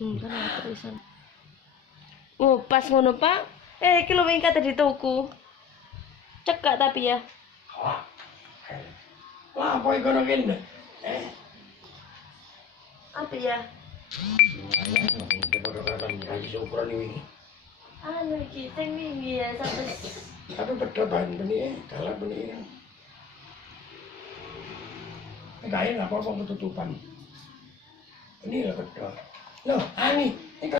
Kan ada tulisan. Oh, pas ngono, Pak. Iki lho wingkat di tuku. Cekak tapi ya. Wah. Lah apa iku nang kene? Apa ya? Kita kan lagi ukuran ini. Anu iki sing wingi ya sampai Tapi berdebat benih, kalau benih. Kain apa ketutupan. Ini lah kedua. Loh, ani.